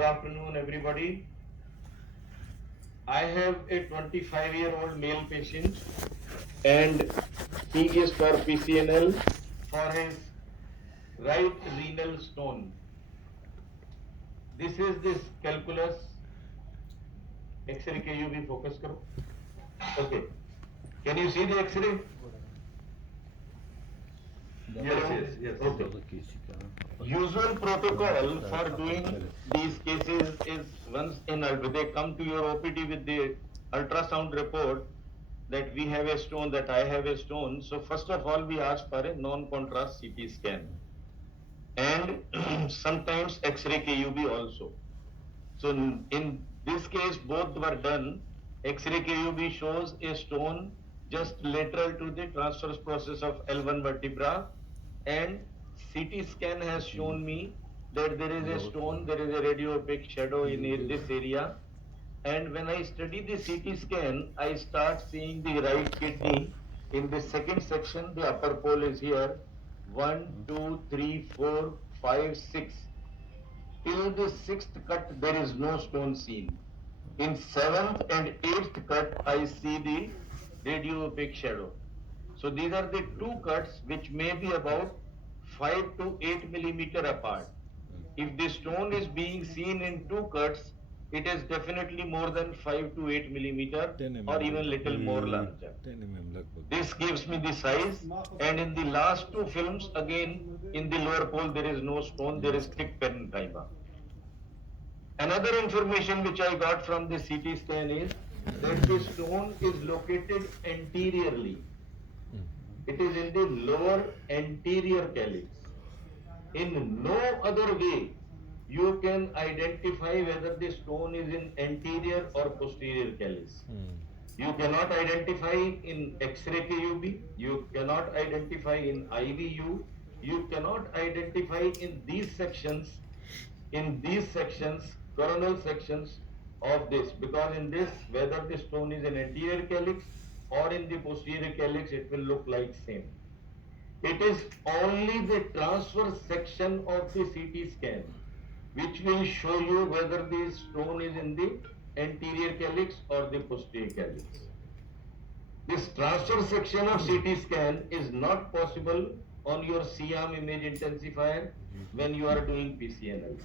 Good afternoon, everybody. I have a 25-year-old male patient and he is for Pcnl for his right renal stone. This is this calculus. X-ray KUV focus karo. Okay. Can you see the X-ray? Yes. Okay. Usual protocol for doing these cases is once in they come to your OPD with the ultrasound report that we have a stone, that I have a stone. So first of all, we ask for a non-contrast CT scan and sometimes X-ray KUB also. So in this case, both were done. X-ray KUB shows a stone just lateral to the transverse process of L1 vertebra, and CT scan has shown me that there is a stone, there is a radio opaque shadow in this area. And when I study the CT scan, I start seeing the right kidney. In the second section, the upper pole is here. 1, 2, 3, 4, 5, 6. Till the sixth cut, there is no stone seen. In seventh and eighth cut, I see the radio opaque shadow. So these are the two cuts which may be about 5 to 8 millimeter apart. If the stone is being seen in two cuts, it is definitely more than 5 to 8 millimeter or even little more larger. This gives me the size, and in the last two films, again, in the lower pole, there is no stone, there is thick parenchyma. Another information which I got from the CT scan is that the stone is located anteriorly. It is in the lower anterior calyx. In no other way you can identify whether the stone is in anterior or posterior calyx. You cannot identify in X-ray KUB, you cannot identify in IVU, you cannot identify in these sections, coronal sections of this, because in this, whether the stone is in anterior calyx or in the posterior calyx, it will look like same. It is only the transverse section of the CT scan which will show you whether the stone is in the anterior calyx or the posterior calyx. This transverse section of CT scan is not possible on your C-arm image intensifier when you are doing Pcnl.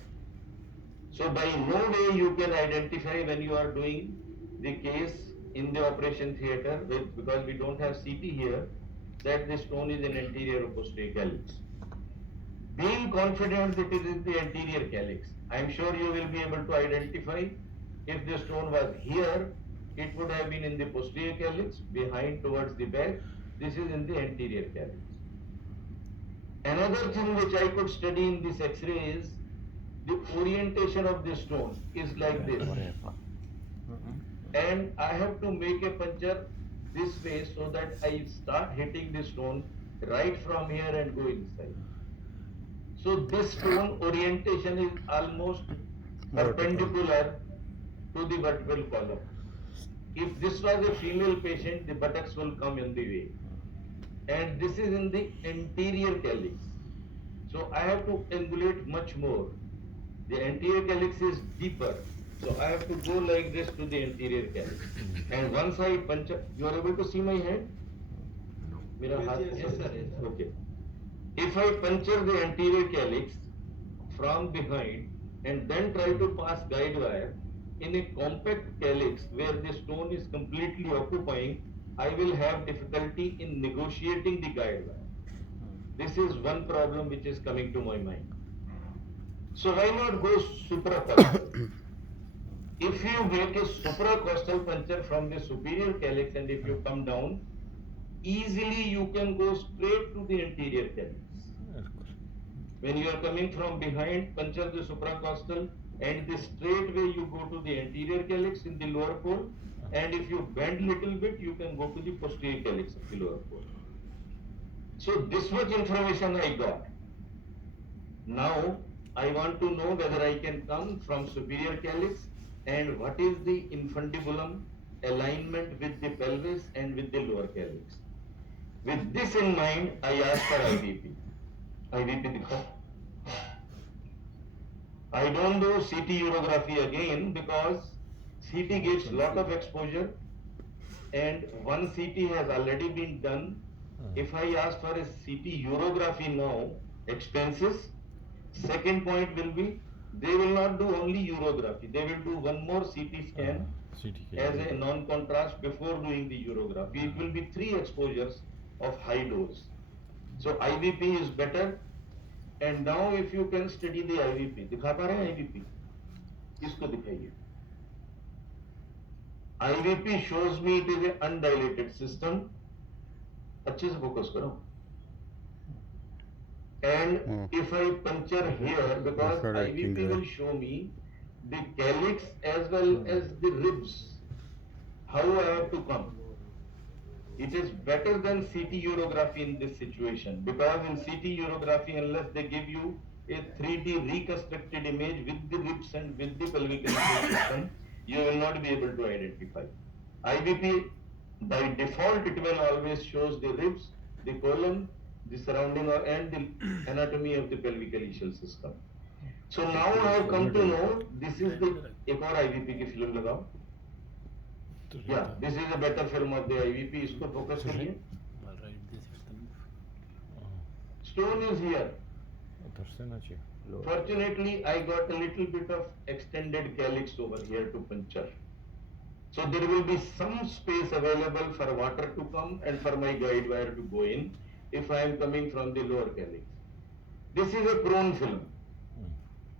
So by no way you can identify when you are doing the case in the operation theatre, because we don't have CT here, that the stone is in anterior or posterior calyx. Being confident that it is the anterior calyx, I am sure you will be able to identify if the stone was here, it would have been in the posterior calyx, behind towards the back. This is in the anterior calyx. Another thing which I could study in this X-ray is the orientation of the stone is like this. And I have to make a puncture this way so that I start hitting the stone right from here and go inside. So this stone orientation is almost perpendicular to the vertebral column. If this was a female patient, the buttocks will come in the way. And this is in the anterior calyx. So I have to angulate much more. The anterior calyx is deeper. So I have to go like this to the anterior calyx. And once I puncture, you are able to see my hand? Yes, sir. Okay. If I puncture the anterior calyx from behind and then try to pass guide wire in a compact calyx where the stone is completely occupying, I will have difficulty in negotiating the guide wire. This is one problem which is coming to my mind. So why not go supracostal? If you make a supracostal puncture from the superior calyx and if you come down, easily you can go straight to the anterior calyx. When you are coming from behind, puncture the supracostal and the straight way you go to the anterior calyx in the lower pole, and if you bend little bit, you can go to the posterior calyx of the lower pole. So this much information I got. Now I want to know whether I can come from superior calyx and what is the infundibulum alignment with the pelvis and with the lower calyx. With this in mind, I asked for IVP. IVP दिखा. I don't do CT urography again because CT gives lot of exposure and one CT has already been done. If I ask for a CT urography now, expenses. Second point will be they will not do only urography. They will do one more CT scan as a non-contrast before doing the urography. It will be 3 exposures of high dose. So IVP is better. And now if you can study the IVP, दिखा पा रहे हैं IVP? इसको दिखाइए. IVP shows me it is an undilated system. अच्छे से focus करो. And if I puncture here, because IVP will show me the calyx as well as the ribs, how I have to come. It is better than CT urography in this situation, because in CT urography, unless they give you a 3D reconstructed image with the ribs and with the pelvic system, you will not be able to identify. IVP, by default, it will always shows the ribs, the colon, the surrounding and the anatomy of the pelvic ileal system. So now I have come to know this is the एक और IVP की film लगाओ. Yeah, this is a better film of the IVP. इसको focus करिए. Stone is here. Fortunately, I got a little bit of extended calyx over here to puncture. So there will be some space available for water to come and for my guide wire to go in if I am coming from the lower calyx. This is a prone film.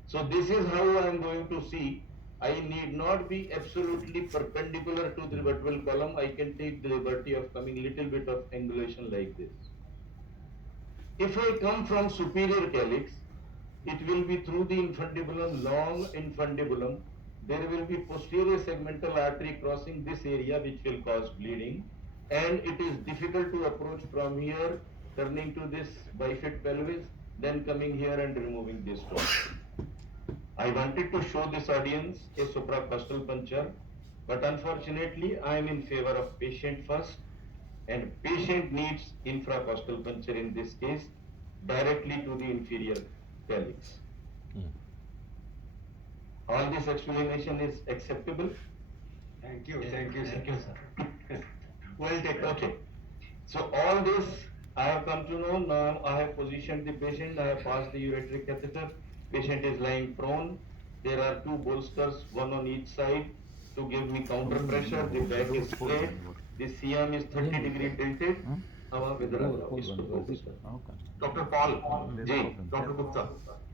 So this is how I am going to see. I need not be absolutely perpendicular to the vertebral column. I can take the liberty of coming little bit of angulation like this. If I come from superior calyx, it will be through the infundibulum, long infundibulum. There will be posterior segmental artery crossing this area which will cause bleeding, and it is difficult to approach from here, turning to this bifid pelvis, then coming here and removing this stone. I wanted to show this audience a supracostal puncture, but unfortunately I am in favor of patient first, and patient needs infracostal puncture in this case directly to the inferior calyx. All this explanation is acceptable? Thank you, sir. Well taken. Okay. So all this I have come to know. Now I have positioned the patient. I have passed the ureteric catheter. Patient is lying prone. There are 2 bolsters, one on each side to give me counter pressure. The back is straight. The CM is 30 degree tilted. Dr. Paul, Dr. Gupta.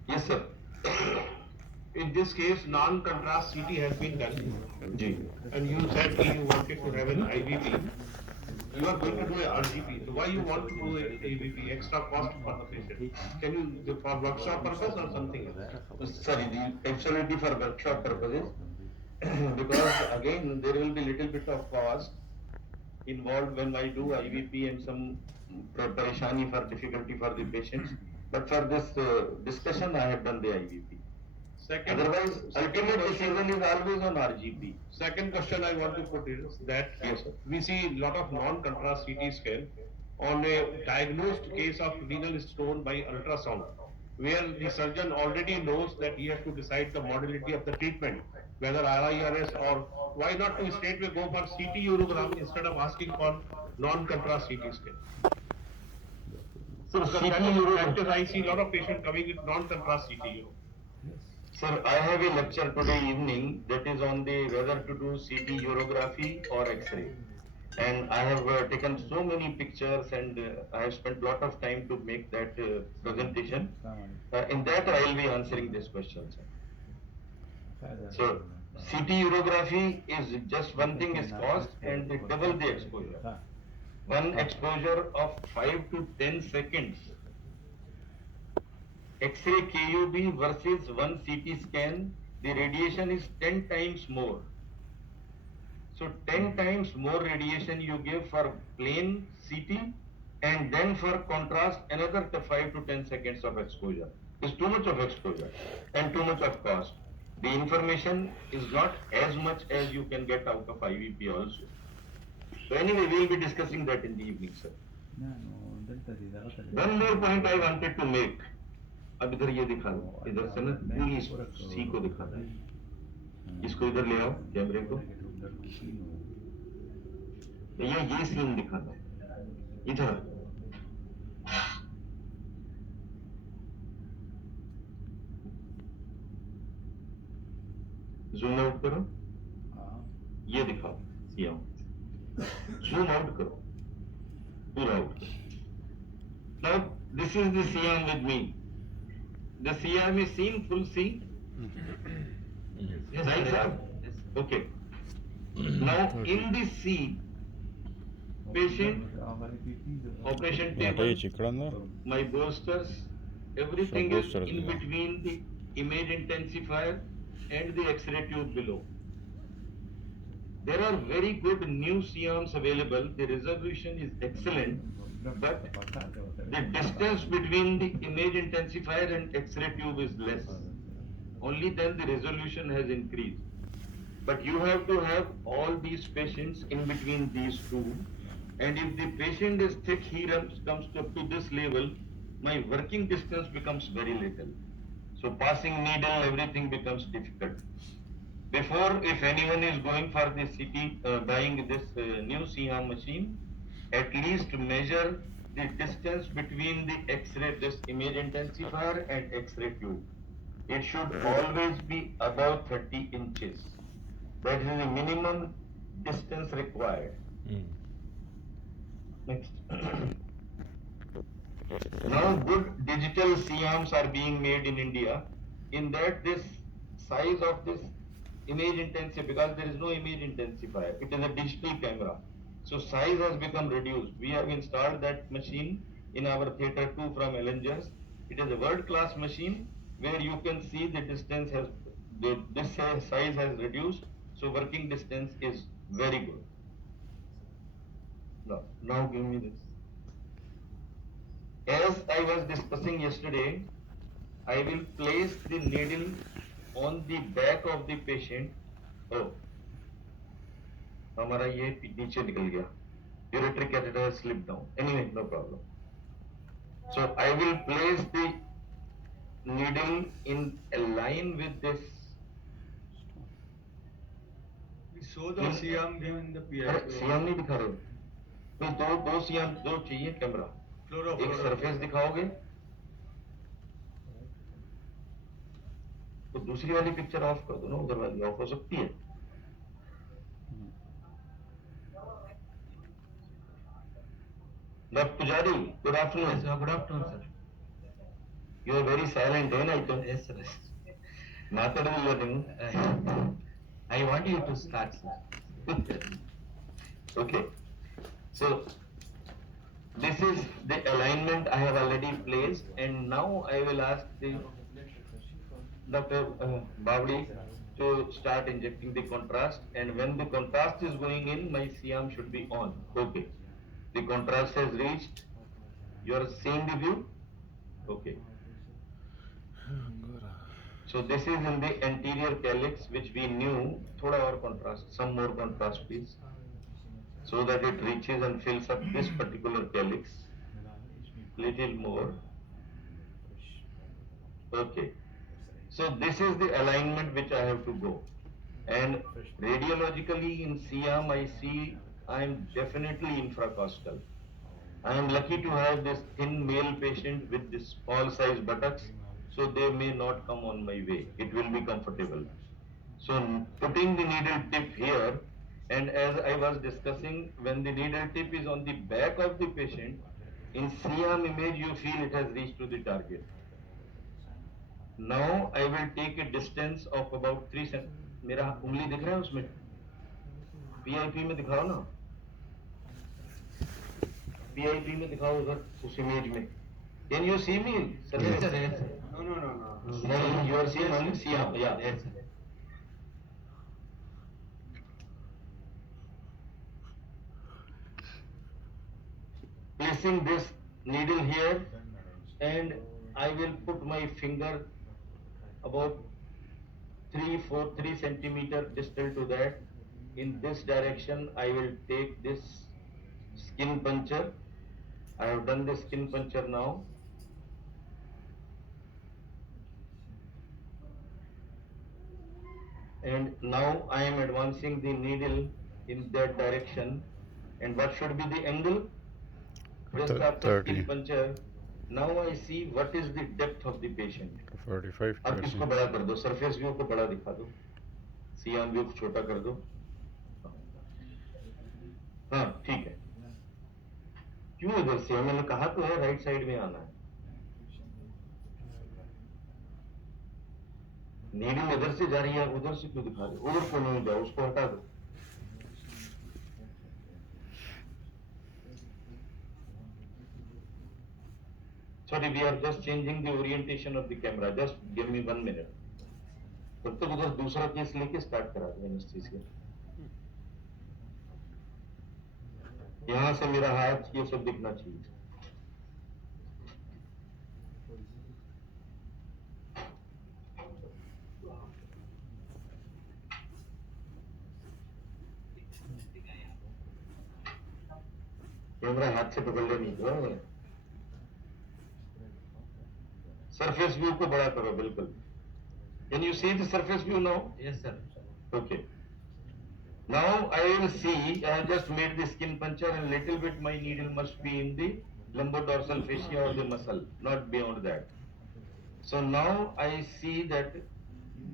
Yes, sir. In this case, non-contrast CT has been done. And you said you wanted to have an IVP. You are going to do a RGP. So why you want to do a AVP? Extra cost for the patient. Can you, for workshop purpose or something else? Sorry, absolutely for workshop purposes. Because again, there will be little bit of cost involved when I do IVP and some parishani for difficulty for the patients. But for this discussion, I have done the IVP. Otherwise, ultimate decision is always on RGP. Second question I want to put is that we see a lot of non-contrast CT scan on a diagnosed case of renal stone by ultrasound, where the surgeon already knows that he has to decide the modality of the treatment, whether RIRS or why not to straightway go for CT urogram instead of asking for non-contrast CT scan. So I see a lot of patients coming with non-contrast CT uro. Sir, I have a lecture today evening that is on the whether to do CT urography or X-ray. And I have taken so many pictures and I have spent a lot of time to make that presentation. In that I will be answering this question, sir. So, CT urography is just one thing is cost and double the exposure. One exposure of 5 to 10 seconds. X-ray KUB versus one CT scan, the radiation is 10 times more. So 10 times more radiation you give for plain CT and then for contrast another 5 to 10 seconds of exposure. It's too much of exposure and too much of cost. The information is not as much as you can get out of IVP also. So anyway, we will be discussing that in the evening, sir. One more point I wanted to make. अब इधर ये दिखा दो, इधर से ना पूरी सी को दिखा दो, इसको इधर ले आओ कैमरे को, ये सीन दिखा दो इधर, जूम आउट करो, ये दिखाओ सीएम, जूम आउट करो, पूरा आउट करो. Now this is the CM with me. The CM is seen full C. Yes, Right, sir? Yes. Okay. Now in this C, patient, operation table, my bolsters, everything is bolsters in दिया. between the image intensifier and the X-ray tube below. There are very good new CMs available. The resolution is excellent, but the distance between the image intensifier and X-ray tube is less. Only then the resolution has increased. But you have to have all these patients in between these two. And if the patient is thick, he comes up to this level, my working distance becomes very little. So passing needle, everything becomes difficult. Before, if anyone is going for the city, buying this new CM machine, at least measure the distance between the X-ray, this image intensifier and X-ray tube. It should always be above 30 inches. That is the minimum distance required. Next. Now good digital CMs are being made in India. In that this size of this image intensifier, because there is no image intensifier, it is a digital camera. So size has become reduced. We have installed that machine in our theater 2 from Ellenger's. It is a world-class machine where you can see the distance has, this size has reduced. So working distance is very good. Now give me this. As I was discussing yesterday, I will place the needle on the back of the patient. Oh, हमारा ये नीचे निकल गया. Ureteric catheter has slipped down. Anyway, no problem. So I will place the needle in a line with this. We saw the CM given the PI. CM नहीं दिखा रहे. तो दो CM दो चाहिए कैमरा. एक सरफेस दिखाओगे तो दूसरी वाली पिक्चर ऑफ कर दो ना, उधर वाली ऑफ हो सकती है. Dr. Pujari, good afternoon. Yes, good afternoon, sir. You are very silent, eh, Naito? Yes, sir. ಮಾತಾಡೋದಿಲ್ಲ ನೀವು. I want you to start, sir. Okay. So this is the alignment I have already placed, and now I will ask the Dr. Bavdi to start injecting the contrast, and when the contrast is going in, my CM should be on. Okay. The contrast has reached. You are seeing the view? Okay. So this is in the anterior calyx, which we knew. Thoda or contrast, some more contrast please, so that it reaches and fills up this particular calyx. Little more. Okay. So this is the alignment which I have to go. And radiologically in CM I see I am definitely infracostal. I am lucky to have this thin male patient with this small size buttocks, so they may not come on my way. It will be comfortable. So putting the needle tip here, and as I was discussing, when the needle tip is on the back of the patient, in CM image you feel it has reached to the target. Now I will take a distance of about 3 cm. मेरा उंगली दिख रहा है उसमें? PIP में दिखाओ ना. PIP में दिखाओ उधर उस इमेज में. Can you see me? Yes, sir. Yes, sir. No. No, you are seeing only CM. Yeah. Yes, sir. Placing this needle here, and I will put my finger about 3 centimeter distal to that. In this direction, I will take this skin puncher. I have done the skin puncher now. and now I am advancing the needle in that direction. And what should be the angle? Just after skin 30, puncture, now I see what is the depth of the patient. 45 अब इसको pressing. बड़ा कर दो, surface view को बड़ा दिखा दो, SIAM view को छोटा कर दो. हाँ ठीक है. क्यों इधर से? मैंने कहा तो है राइट साइड में आना है. नीडल इधर से जा रही है, उधर से क्यों दिखा रहे? उधर को नहीं जाओ, उसको हटा दो. Sorry, we are just changing the orientation of the camera. Just give me 1 minute. तब तक उधर दूसरा केस लेके स्टार्ट करा दो एनेस्थीसिया. यहाँ से मेरा हाथ ये सब दिखना चाहिए. कैमरा हाथ से पकड़ ले नहीं दो. सरफेस व्यू को बड़ा करो बिल्कुल. Can you see the surface view now? Yes, sir. Okay. Now I will see, I have just made the skin puncture and little bit my needle must be in the lumbodorsal fascia or the muscle, not beyond that. So now I see that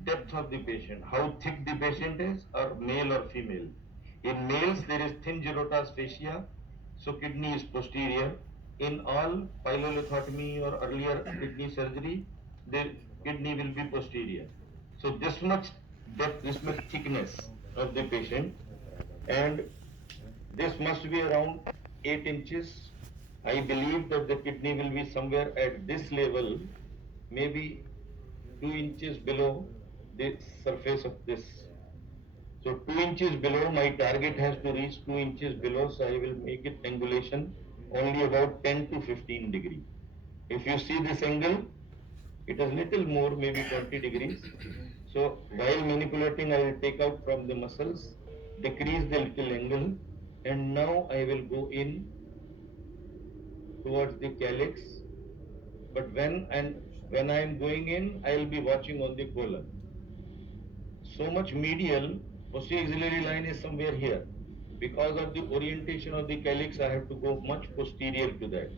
depth of the patient, how thick the patient is, or male or female. In males there is thin gyrotas fascia, so kidney is posterior. In all pyelolithotomy or earlier kidney surgery, the kidney will be posterior. So this much depth, this much thickness of the patient, and this must be around 8 inches. I believe that the kidney will be somewhere at this level, maybe 2 inches below the surface of this. So 2 inches below, my target has to reach 2 inches below, so I will make it angulation only about 10 to 15 degree. If you see this angle, it is little more, maybe 20 degrees. So while manipulating, I will take out from the muscles, decrease the little angle, and now I will go in towards the calyx. But when I am going in, I will be watching on the colon. So much medial, posterior axillary line is somewhere here. Because of the orientation of the calyx, I have to go much posterior to that.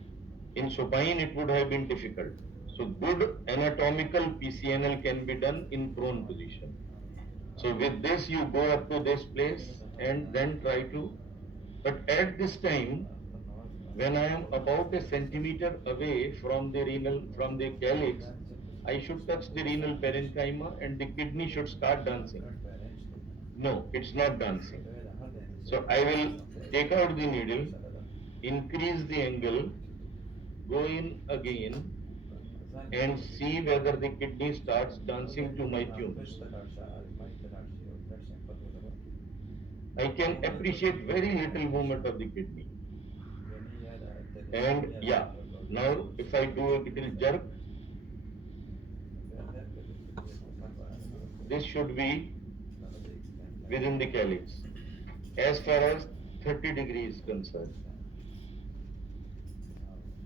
In supine, it would have been difficult. So good anatomical Pcnl can be done in prone position. So with this, you go up to this place and then try to, but at this time, when I am about a centimeter away from the renal, from the calyx, I should touch the renal parenchyma and the kidney should start dancing. No, it's not dancing. So I will take out the needle, increase the angle, go in again, and see whether the kidney starts dancing to my tunes. I can appreciate very little movement of the kidney. And yeah, now if I do a little jerk, this should be within the calyx, as far as 30 degrees is concerned.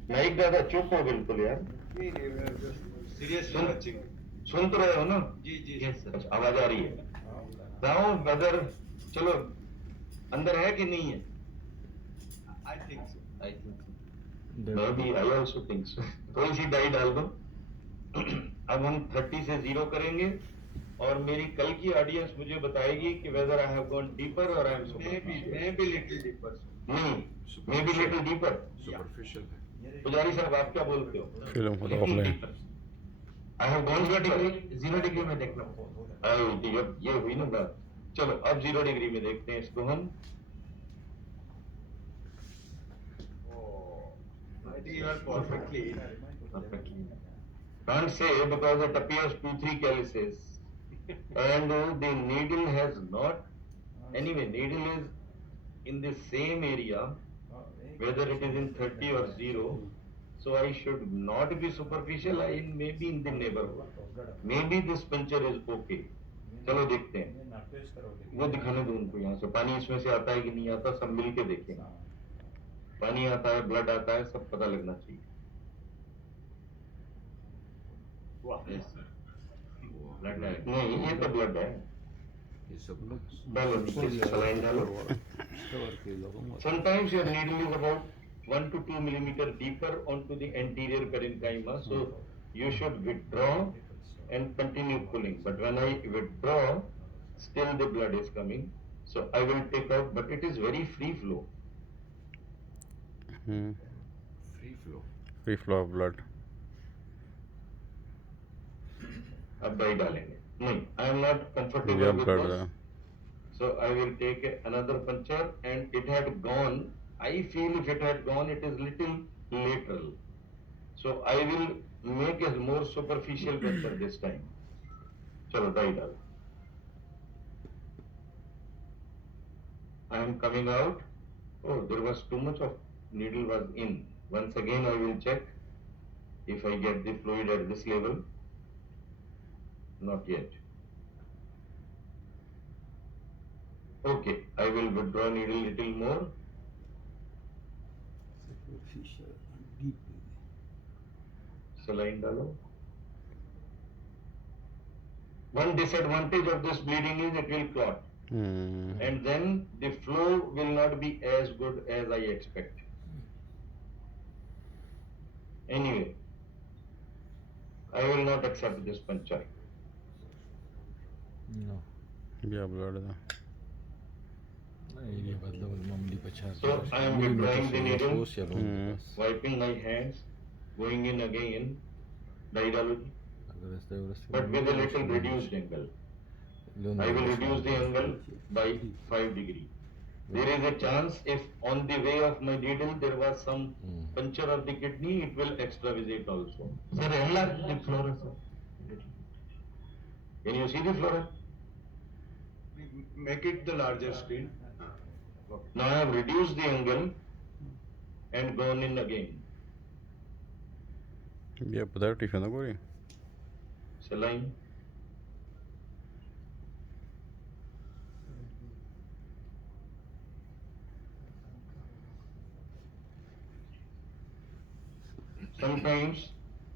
Naik दादा चुप हो बिल्कुल यार. Seriously watching. सुन तो रहे हो ना? जी जी. Yes, sir. आवाज आ रही है. Now whether चलो अंदर है कि नहीं है? I think so. I think so. Maybe I also think so. थोड़ी सी डाई डाल दो. अब हम 30 से 0 करेंगे और मेरी कल की ऑडियंस मुझे बताएगी कि whether I have gone deeper or I am superficial. Maybe little deeper. नहीं, maybe little deeper. Superficial है. पुजारी साहब आप क्या बोलते हो? Film for the offline. I have gone deeper. 0 degree में देखना. ये हुई ना बात. चलो अब 0 डिग्री में देखते हैं इसको हम. I think you are perfectly. Can't say because it appears 2-3 calyces and the needle has not. Anyway, needle is in the same area, whether it is in 30 or 0. So I should not be superficial. I may be in the neighborhood. Maybe this puncture is okay. चलो देखते हैं. वो दिखाने दो उनको यहाँ से. पानी इसमें से आता है कि नहीं आता, सब मिल के देखें. पानी आता है, ब्लड आता है, सब पता लगना चाहिए. Wow. ब्लड है नहीं, ये तो ब्लड है. balance this saline डालो. Sometimes your needle is about 1 to 2 millimeter deeper onto the anterior parenchyma, so you should withdraw and continue pulling. But when I withdraw, still the blood is coming. So I will take out, but it is very free flow. Free flow of blood. अब dye डालेंगे. नहीं, I am not comfortable Yeah, with blood. this. So I will take another puncture, and it had gone. I feel if it had gone, it is little lateral. So I will make a more superficial puncture this time. चलो dye डालो. I am coming out. Oh, there was too much of needle was in. Once again I will check if I get the fluid at this level. Not yet. Okay, I will withdraw needle little more. Saline डालो. One disadvantage of this bleeding is it will clot. And then the flow will not be as good as I expect. Anyway, I will not accept this puncture. No. Yeah, blood. So I am withdrawing the needle, wiping my hands, going in again, dye डालो जी. But with a little reduced angle. I will reduce the angle by 5 degrees. There is a chance if on the way of my needle there was some puncture of the kidney, it will extravasate also. Sir, enlarge the flora, sir. Can you see the flora? Make it the larger screen. Now I have reduced the angle and gone in again. Yeah, pathetic है ना कोई. Saline. Sometimes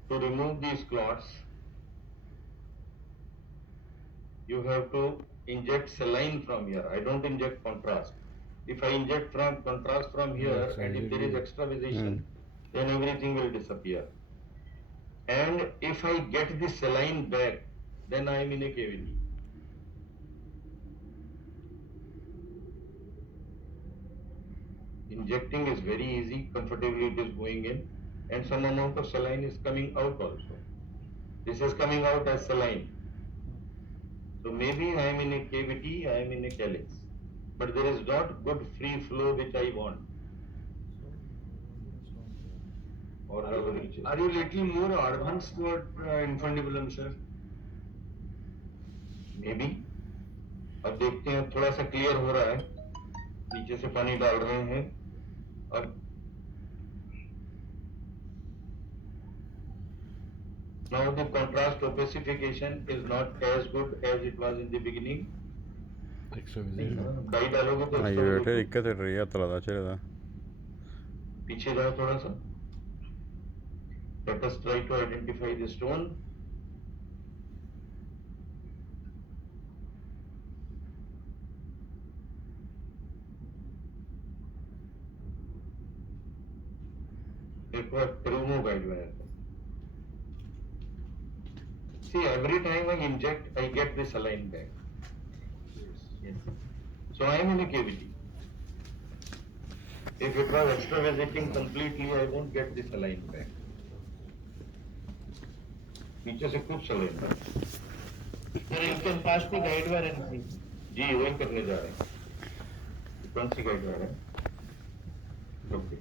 to remove these clots, you have to inject saline from here. I don't inject contrast. If I inject from contrast from here, and if there is extravasation, then everything will disappear. And if I get the saline back, then I am in a cavity. Injecting is very easy, comfortably it is going in, and some amount of saline is coming out also. This is coming out as saline. So maybe I am in a cavity, I am in a calyx. But there is not good free flow which I want. Or Are you little more advanced toward infundibulum, sir? Maybe. अब देखते हैं, थोड़ा सा clear हो रहा है. नीचे से पानी डाल रहे हैं. अब now the contrast opacification is not as good as it was in the beginning. Extravasation. Dye डालोगे तो Ay, extra yo होगी. te dikkat है रही है तला चलेगा. पीछे जाओ थोड़ा सा. Let us try to identify the stone. एक बार remove guide wire. See, every time I inject, I get the saline back. Yes. So I am in a cavity. If it was extravasating completely, I won't get the saline back. नीचे से कुछ saline back. Sir, you can pass the guide wire and see. जी वही करने जा रहे हैं. कौन सी guide wire है? Okay.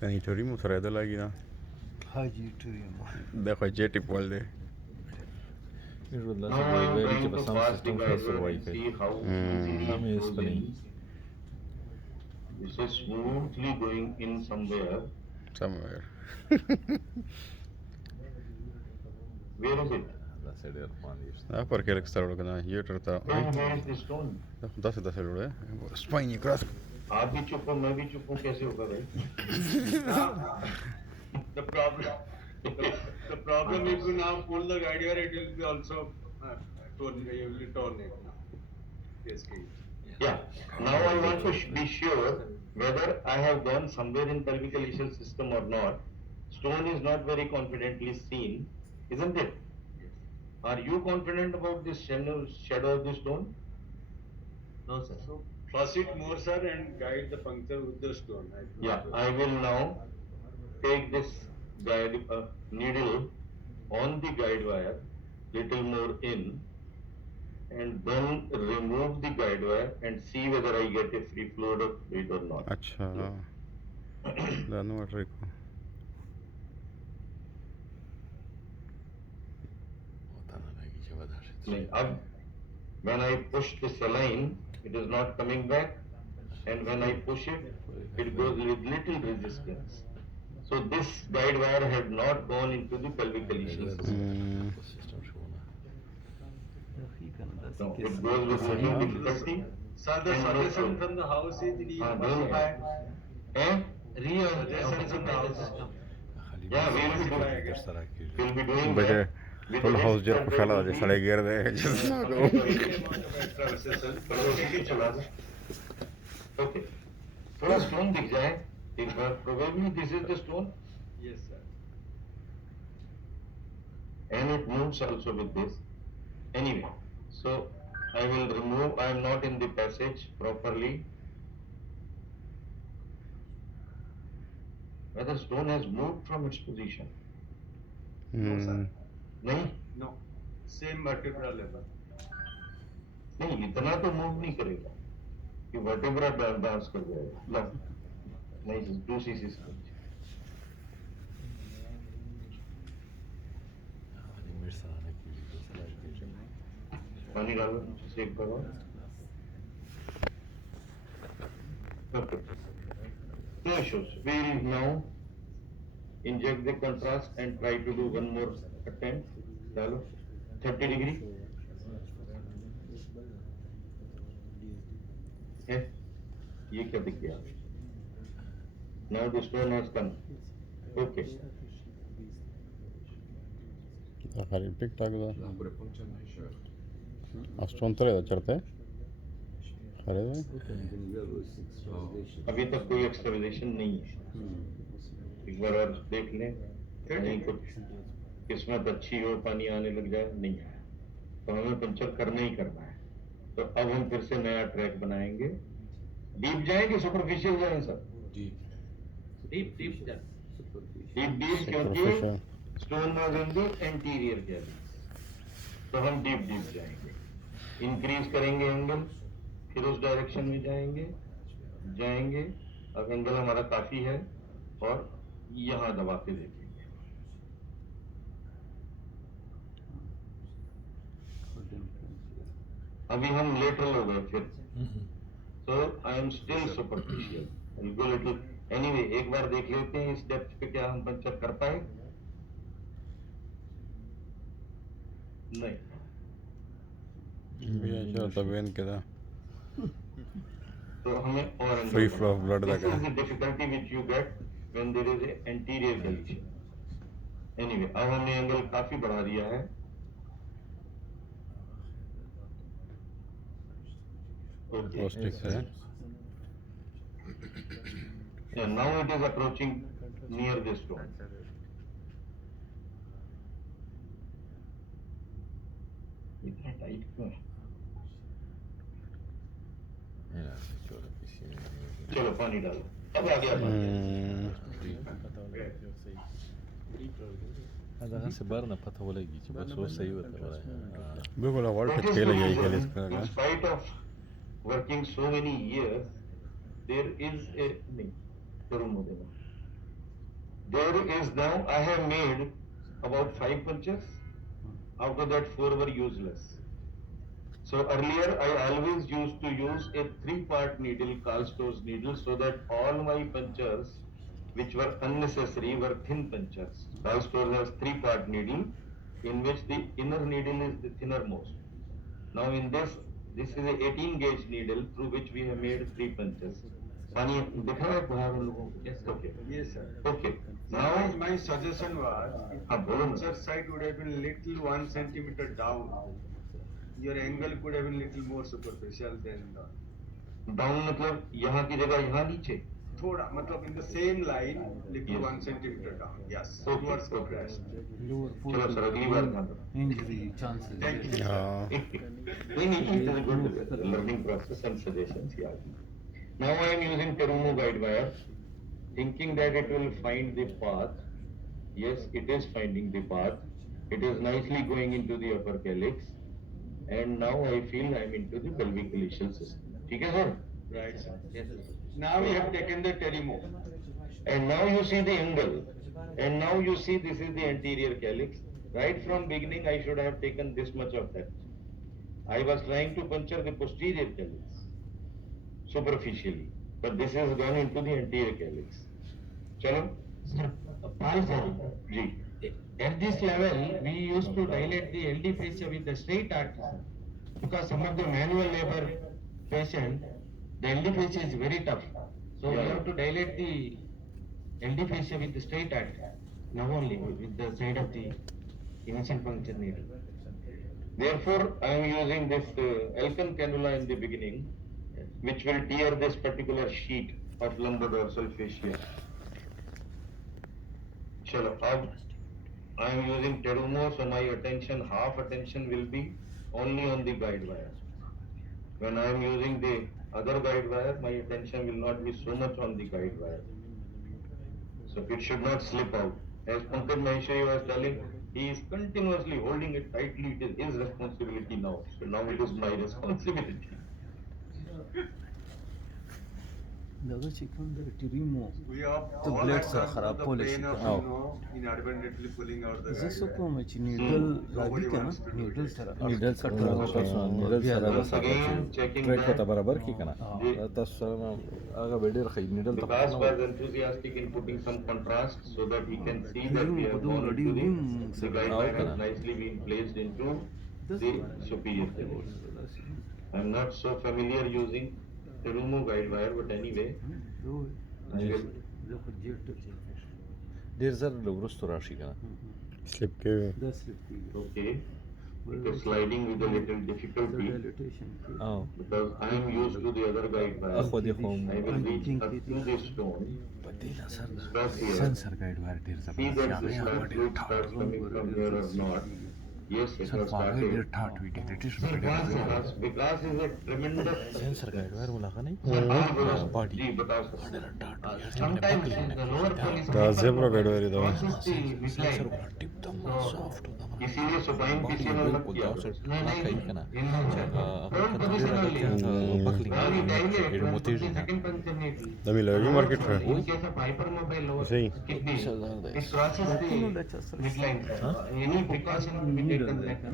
कहीं चोरी मुसरा इधर लगी ना. देखो जेटी बोल दे. It will Now also I am be very trying to some pass the system guide for wire and Wi-Fi. see how easily Some it is goes spinning. in. This is smoothly going in somewhere. Somewhere. Where is it? That's it, Perché l'extra lo kana ये करता. Then where is the stone? 10 lo है. Spine cross. आप भी चुप हो, मैं भी चुप हूँ, कैसे होगा भाई? The problem The problem if you now pull the guide wire, it will be also torn. You will torn it now. Yes, King. Yeah. Now I want to be sure whether I have gone somewhere in pelvic axial system or not. Stone is not very confidently seen, isn't it? Yes. Are you confident about this shadow of the stone? No, sir. So flush it more, sir, and guide the puncture with the stone. Yeah, I will now take this guide needle on the guide wire, little more in, and then remove the guide wire and see whether I get a free flow of fluid or not. अच्छा Danu water को नहीं, अब when I push the saline, it is not coming back, and when I push it, it goes with little resistance. So this guide wire had not gone into the pelvic axial system. No, it goes with little difficulty. Sir, the suggestion from the house is Don't eh? Suggestion from the house. Yeah, we will be doing बजे that. With full the house next जर chapter, खुशाला we they will साढ़े 11 दे जिसना दो Okay. थोड़ा stone दिख जाए एक बार. Probably this is the stone, Yes, sir. and it moves also with this. Anyway, so I will remove. I am not in the passage properly. Whether stone has moved from its position? No, sir. नहीं No. Same vertebral level. नहीं, इतना तो move नहीं करेगा कि vertebra dance कर जाएगा. No. नहीं, दूसरी सिस्टम. पानी डालो, सेक करो. Okay. No issues. We will now inject the contrast and try to do one more attempt. डालो 30 degree. है? ये क्या दिख गया? Now the stone has come. Okay. खाली टिक टाक दा अष्टों तरह चढ़ते खड़े अभी तक कोई एक्सटर्मिनेशन नहीं है. एक बार और देख लें. नहीं कुछ किस्मत अच्छी हो, पानी आने लग जाए. नहीं है तो हमें पंचर करना ही करना है. तो अब हम फिर से नया ट्रैक बनाएंगे. डीप जाएंगे, सुपरफिशियल जाएं sir? Deep, deep, sir. Deep क्योंकि stone was in the anterior cavity, तो हम डीप जाएंगे. इंक्रीज करेंगे एंगल, फिर उस डायरेक्शन में जाएंगे. अब एंगल हमारा काफी है और यहाँ दबा के देखेंगे. अभी हम लेटरल हो गए फिर. So I am still superficial. I'll go little. Anyway, एक बार देख लेते हैं इस डेप्थ पे क्या हम पंचर कर पाए. नहीं. भी अच्छा तबेन के दा तो हमें और अंदर Free flow of blood This लगा. is the difficulty which you get when there is a anterior collision. Anyway, अब हमने एंगल काफी बढ़ा दिया है. Okay. पौष्टिक है Yeah, now it is approaching near the stone. इतना टाइट क्यों है? चलो पानी डालो. अब आ गया पानी. هذا هسه برنا पता ولا يجي بس هو सही होता है. बिल्कुल अवार्ड That पे is खेल the गया reason, खेल इसका in spite of working so many years, there is a नहीं, करूँ मुझे ना. There is now, I have made about 5 punches. Out of that 4 were useless. So earlier I always used to use a 3-part needle, Karlstor's needle, so that all my punctures which were unnecessary were thin punctures. Karlstor has 3-part needle in which the inner needle is the thinnermost. Now in this is a 18 gauge needle through which we have made 3 punches. पानी दिखा है बाहर उन लोगों को? Yes, okay. Yes, sir. Okay. So Now, my suggestion was, if हाँ, the बोलो ना। puncture side would have been little 1 centimeter down, your angle could have been little more superficial than the. Down मतलब यहाँ की जगह यहाँ नीचे। थोड़ा मतलब in the same line, little 1 centimeter down. Yes, towards the crest. चलो सर अगली बार ध्यान रखो। Injury chances. Thank you. हाँ नहीं नहीं, it is a good learning process and suggestions. Yeah. Now I am using Terumo guide wire, thinking that it will find the path. Yes, it is finding the path. It is nicely going into the upper calyx, and now I feel I am into the pelvic glacial system. ठीक है sir? Right, sir. Yes. Now we have taken the terimo. And now you see the angle, and now you see this is the anterior calyx. Right from beginning, I should have taken this much of depth. I was trying to puncture the posterior calyx superficially, but this has gone into the anterior calyx. चलो Sir, Pal sir, ji at this level, we used to dilate the LD fascia with the straight artery, sir. Because some of the manual labor patient, the LD fascia is very tough. So we Yeah. have to dilate the LD fascia with the straight artery. Now only with the side of the initial puncture needle. Therefore, I am using this Elkin cannula in the beginning, which will tear this particular sheet of lumbodorsal fascia. चलो अब I am using Terumo, so my attention, half attention will be only on the guide wire. When I am using the other guide wire, my attention will not be so much on the guide wire. So it should not slip out. As Pankaj Maheshwari was telling, he is continuously holding it tightly. It is his responsibility now. So now it is my responsibility. The other chicken that to remove. We have The all blades have are gone kharab through the pain policy of, ka. you know, inadvertently pulling out the Is this guide so wire. much needle Nobody lagi wants kana? to do Needle this. tara. نیډل cut سره off. تاسو نیډل Yeah, سره Once again, checking ټریک that پته برابر کی کنه the تاسو سره هغه به ډیر خې نیډل ته Vikas پته was نه enthusiastic in putting some contrast so that he can see that we have Hidung gone ready into wing, the sir. guide Oh, wire has okay. nicely been placed into This the one. superior calyx. I am not so familiar using Terumo guide wire, but anyway, I will. ډیر زر ورستو راشي کنه slip के Okay, it is sliding with a little difficulty او because I am used to the other guide wire. اخو دې خو I will reach up to the stone. بدیلا سر Stop here. سنسر ګایډ وایي ډیر See زبردست that this هغه light ډیر fluid starts coming from here or not. Yes, it سر was هغه ډیر started. ټاټ وی ډیر ټیش Vikas is a tremendous. سنسر ګایډ وایي ولا نه जी باډي बताओ sir. Sometimes the lower pole is دا زبرا guide वाली दवा versus the سنسر midline. ولا ټیپ دم سافټ इसीलिए supine باډي PCNL मत بالکل किया دا करो. سر کوي کنه In هغه third position only. بکلینګ Now we dilate ډیر when put موتیج the نه second puncture needle. ده मिलेगी market में In case of hypermobile lower सही kidney, Sir, it crosses the midline. Any precaution to be taken that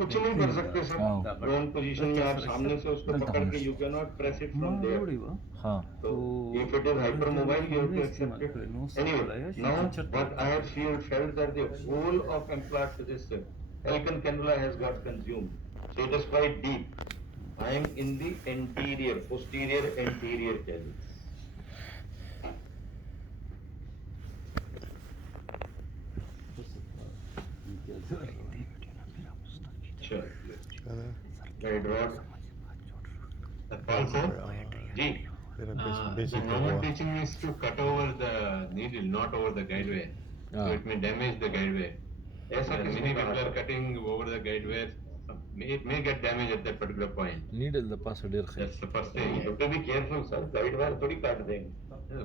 कुछ नहीं कर सकते sir. हाँ. Prone position में आप सामने से उसको पकड़ के you cannot press it from there. ها So if it is hypermobile, you have to accept it. Anyway, now what I have felt that the whole of implant this Elkin cannula has got consumed. So it is quite deep. I am in the anterior, posterior anterior calyx. Sure. Guide rod. Also, G. तेरा The basic normal हुआ teaching is to cut over the needle, not over the guideway. So Ah. it may damage the guideway. ऐसा And किसने many कहा people था? are cutting over the guideway. It may get damaged at that particular point. نیډل د پاسه ډیر خې That's the first thing. You have to be careful, sir. Guide wire थोड़ी काट देंगे.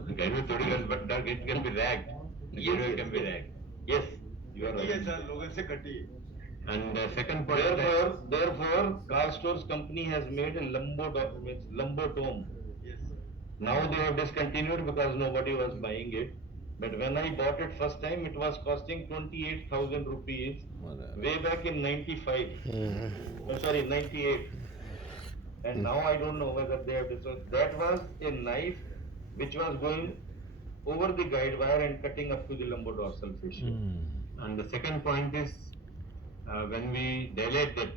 The guideway thodi gal, but it can be ragged. The guideway can be ragged. Yes, you are Yes, right. sir. लोगों से कटी. And the second point is Therefore, Carl Stores company has made a lumbotome. Yes. Now they have discontinued because nobody was buying it. But when I bought it first time, it was costing 28,000 rupees way back in 95. Oh, sorry, 98. And now I don't know whether they have discontinued. That was a knife which was going over the guide wire and cutting up to the lumbodorsal fascia. And the second point is when we dilate that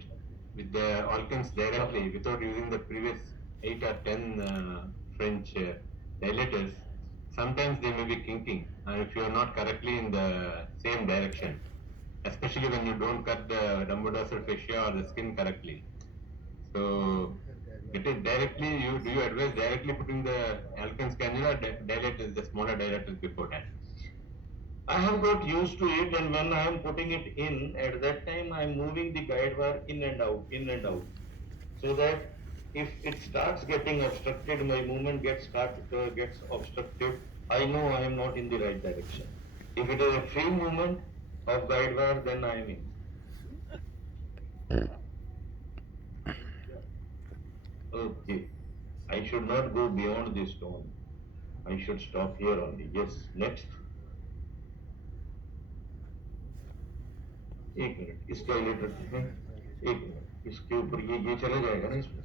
with the Alkins directly without using the previous 8 or 10 French dilators, sometimes they may be kinking if you are not correctly in the same direction, especially when you don't cut the lumbodorsal fascia or the skin correctly. So it is directly, do you advise directly putting the Alkins cannula or dilators, the smaller dilators beforehand? I have got used to it, and when I am putting it in, at that time I am moving the guide wire in and out, so that if it starts getting obstructed, my movement gets obstructed. I know I am not in the right direction. If it is a free movement of guide wire, then I am in. Okay, I should not go beyond this stone. I should stop here only. Yes, next. एक minute, इसका electric है, एक minute, इसके ऊपर ये चला जाएगा ना इसमें,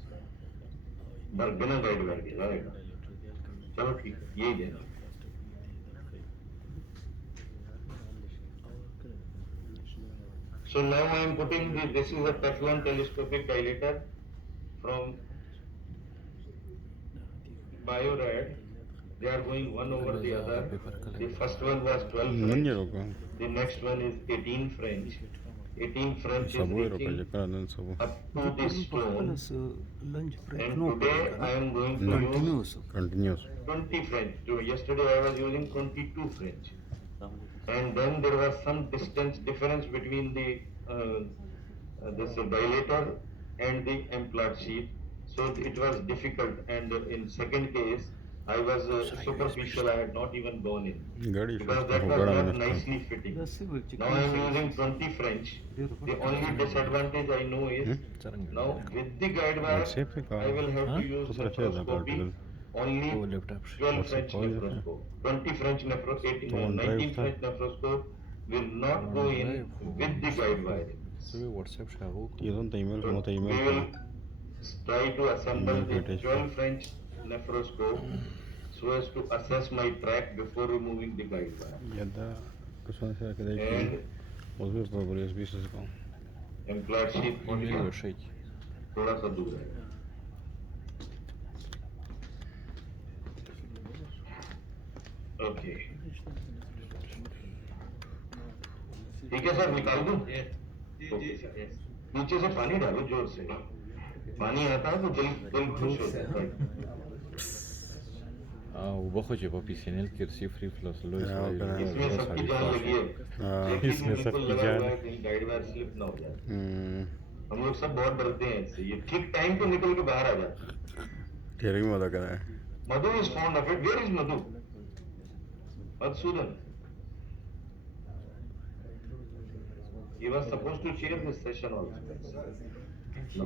बिना गाइड वायर के जाएगा, चलो ठीक है, यही देना. So now I am putting this is a Teflon telescopic dilator from BioRad. They are going one over the other. The first one was 12 नहीं French. रोका The next one is 18 French. 18 French is सबो रोका reaching जकर आनंद सबो up to this stone. And today I am going to use continuous 20 French. So yesterday I was using 22 French. And then there was some difference between the this dilator and the implant sheet. So it was difficult. And in second case, I was superficial. I had not even gone in गाड़ी because that was not nicely fitting. Now I am using 20 French. The only disadvantage I know is now with the guide wire, I will have to use nephroscopy. Only 12 French nephroscope, 20 French nephroscope, 19 French nephroscope will not go in with the guide wire. ये तो email सुनो तो We email will try to assemble the Footage. 12 French nephroscope so as to assess my track before removing the guide wire. ये दा कुछ ना से करें And कि उसमें प्रोग्रेस भी सको implant sheet थोड़ा सा दूर है. Okay. ठीक है सर, निकाल दूं? Okay, sir. नीचे से पानी डालो जोर से. पानी आता है तो दिल खुश हो जाता है. وباخد يبقى Pcnl كرسي فري فلوس اللي هو इसमें सबकी जान लगी है. इसमें सबकी जान. गाइड वायर स्लिप ना हो जाए. हम लोग सब बहुत डरते हैं इससे. ये ठीक टाइम पे निकल के बाहर आ जाता है. तेरे में मजा करा है Madhu is fond of it. Where is Madhu? Madhusudan. He was supposed to chair this session also. No.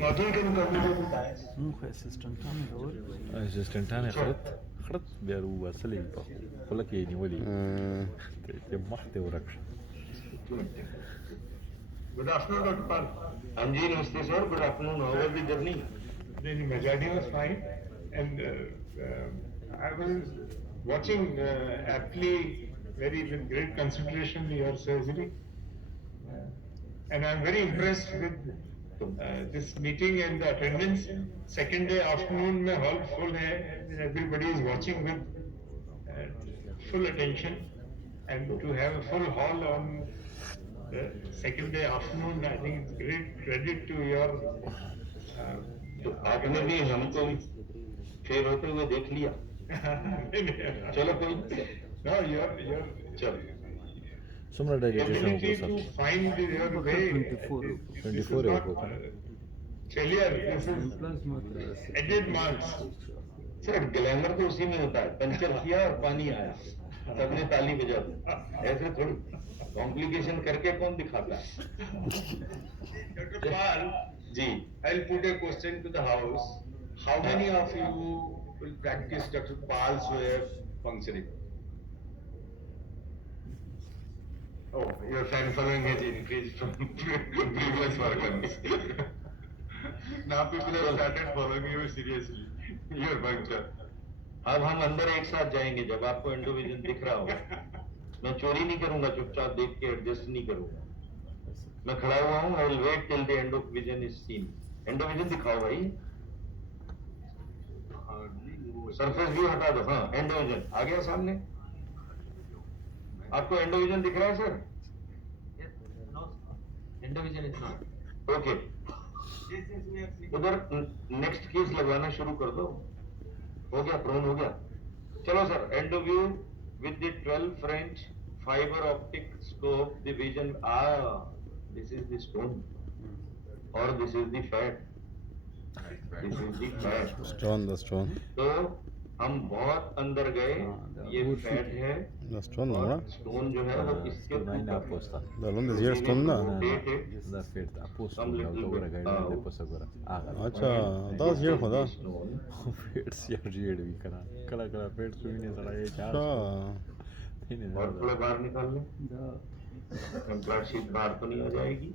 Madhu can come to the اسيستنت انا خرط بيرو وصلي بقول لك يعني ولي محتي وركش. Good afternoon, Dr. Pal. Anji, namaste sir. Good afternoon. How was the journey? The journey was fine, and I was watching aptly, with great consideration your surgery, and I'm very impressed with this meeting and the attendance. Second day afternoon, mein hall full hai, and everybody is watching with full attention, and to have a full hall on the second day afternoon, I think it's great credit to your. तो आपने भी हमको fail होते हुए देख लिया. चलो कोई. No, you're चलो. سمرة dilatation ability to وصل find your way. 24 not होगा. failure. This is added marks. Sir glamour तो उसी में होता है. पंचर किया और पानी आया, सबने ताली बजा दी. ऐसे थोड़ी कॉम्प्लिकेशन करके कौन दिखाता है. Dr. Pal, ji. I'll put a question to the house. How many of you will practice Dr. Pal's way of functioning? Oh, your fan following has increased from previous workers. Now people have started following you seriously. Your puncture. अब हम अंदर एक साथ जाएंगे जब आपको एंडोविजन दिख रहा होगा. मैं चोरी नहीं करूंगा, चुपचाप देख के एडजस्ट नहीं करूंगा. मैं खड़ा हुआ हूँ. I will wait till the endovision is seen. Endovision दिखाओ भाई. सरफेस व्यू हटा दो, हाँ एंडोविजन आ गया सामने, आपको एंडोविजन दिख रहा है sir? Endovision is not. Okay, उधर नेक्स्ट केस लगवाना शुरू कर दो, हो गया प्रोन हो गया। चलो sir, endo view with the 12 French fibre optic scope, the vision, this is the stone और this is the fat, this is the fat. Stone, the stone. तो हम बहुत अंदर गए, ये फैट है The stone, और no? स्टोन जो है वो इसके Stone ainda ऊपर aposta. The London is here stone, na? rotate it Da feita, aposto, some já little estou agora bit ganhando out. depois agora. अच्छा, that's here for that. stone Feita se argir भी करा, करा feita सुनी साला ये चार। अच्छा, नहीं नहीं और थोड़ा बाहर निकाल लें, टेम्पलेट शीट बाहर तो नहीं हो जाएगी।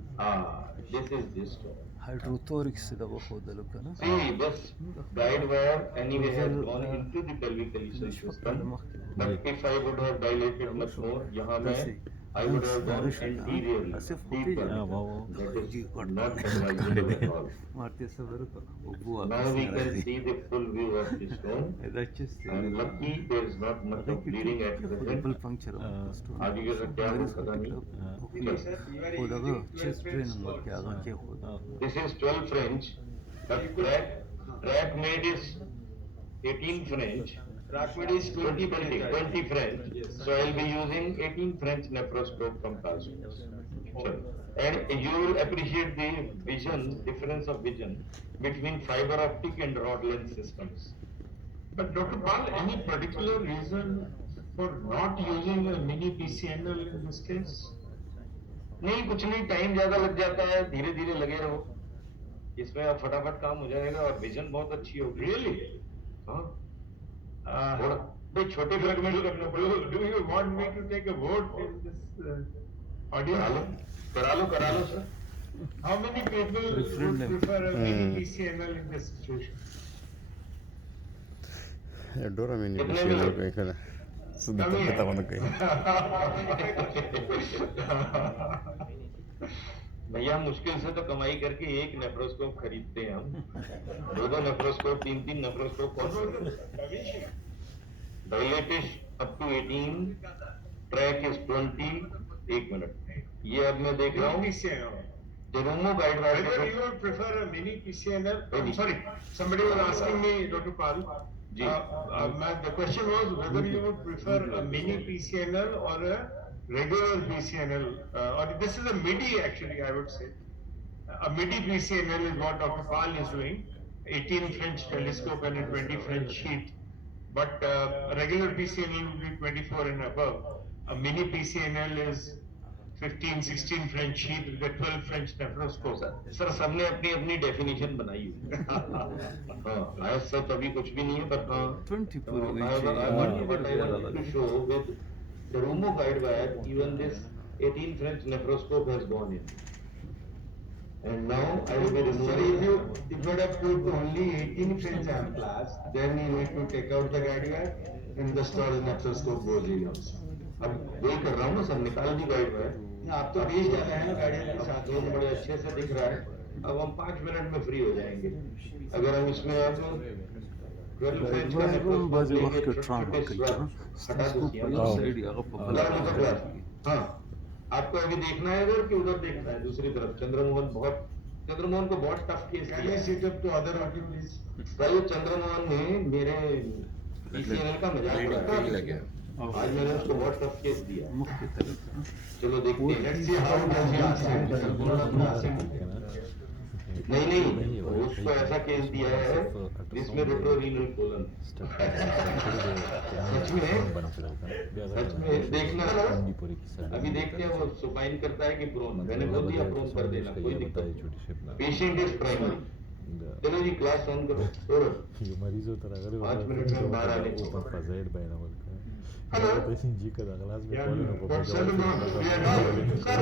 This is this stone. Hydrothorics ده باخد له كده. See, this guide wire anyway has gone into the pelvic system. But if I would have dilated much more, यहाँ मैं I would have gone anteriorly, deeper. That is not advisable at all. Now we can see the full view of the stone. I'm lucky there is not much of bleeding at present. आगे का क्या हो पता नहीं। This is 12 French. The track made is 18 French. Track made is 20 French. So I'll be using 18 French nephroscope from Pasco. Sure. And you will appreciate the vision, difference of vision between fiber optic and rod lens systems. But Dr. Pal, any particular reason for not using a mini PCNL in this case? नहीं, कुछ नहीं, time ज्यादा लग जाता है, धीरे धीरे लगे रहो, इसमें अब फटाफट काम हो जाएगा और विजन बहुत अच्छी होगी। Really? हाँ, भाई छोटे फ्रेगमेंट करना पड़ेगा। Do you want me to take a vote in this audience? करा लो sir. How many people would prefer a mini PCNL in this situation? Adora mini कितने PCNL में? पे करा, सुनता पता बंद कहीं। भैया मुश्किल से तो कमाई करके एक नेफ्रोस्कोप खरीदते हैं हम, दो नेफ्रोस्कोप, तीन नेफ्रोस्कोप कौन से? Dilated up to 18, track is 20, 1 minute. ये अब मैं देख रहा हूँ PCNL. Terumo guide Whether wire you would prefer a mini PCNL? I'm Maybe. sorry, somebody was asking me, Dr. Pal. Ji. The question was whether you would prefer a mini PCNL or a regular PCNL. Or this is a MIDI actually, I would say. A MIDI PCNL is what Dr. Pal is doing. 18 French telescope and a 20 French sheet. But a regular PCNL would be 24 and above. A mini PCNL is 15, 16 French sheet with a 12 French nephroscope. Sir सबने अपनी अपनी definition बनाई हुई है। हाँ, आज सब अभी कुछ भी नहीं है, पर हाँ 20 पूरे I want to show with the Terumo guide wire, even this 18 French nephroscope has gone in. And now I will be removing. If you would have put only 18 French amplas, then you need to take out the guide wire and the storage nephroscope goes in also. अब वही कर रहा हूँ ना sir, निकाल दी guide wire. आप तो भेज डाला है ना गाइड के साथ साथ में बड़े अच्छे से दिख रहा है। अब हम 5 मिनट में फ्री हो जाएंगे। अगर हम इसमें अब 12 फ्रेंच का नेफ्रोस्कोप बाजी लेके वक्त के छोटे ट्रामा छोटे कई स्वाब हटा दीजिए। हाँ, आपको अभी देखना है इधर कि उधर देखना है दूसरी तरफ। चंद्रमोहन को बहुत टफ केस Can दिया I है। sit up to other OT please? कल चंद्रमोहन ने मेरे PCNL का मजाक उड़ाया। आज मैंने उसको बहुत टफ केस दिया। चलो देखते हैं। Let's see how does he answer. नहीं, उसको ऐसा केस दिया है जिसमें रेट्रोरीनल कोलन। सच में देखना, अभी देखते हैं वो सुपाइन करता है कि प्रोन। मैंने बोल दिया प्रोन कर देना, कोई दिक्कत। Patient is primary. चलो जी क्लास ऑन करो। ये मरीजों तरह अगर 5 मिनट में बाहर आने को। ऊपर फजाइल बैठा बोलता है। Hello. तो जी का अगला में Yeah, बोले ना Dr. Salman, we are now, sir,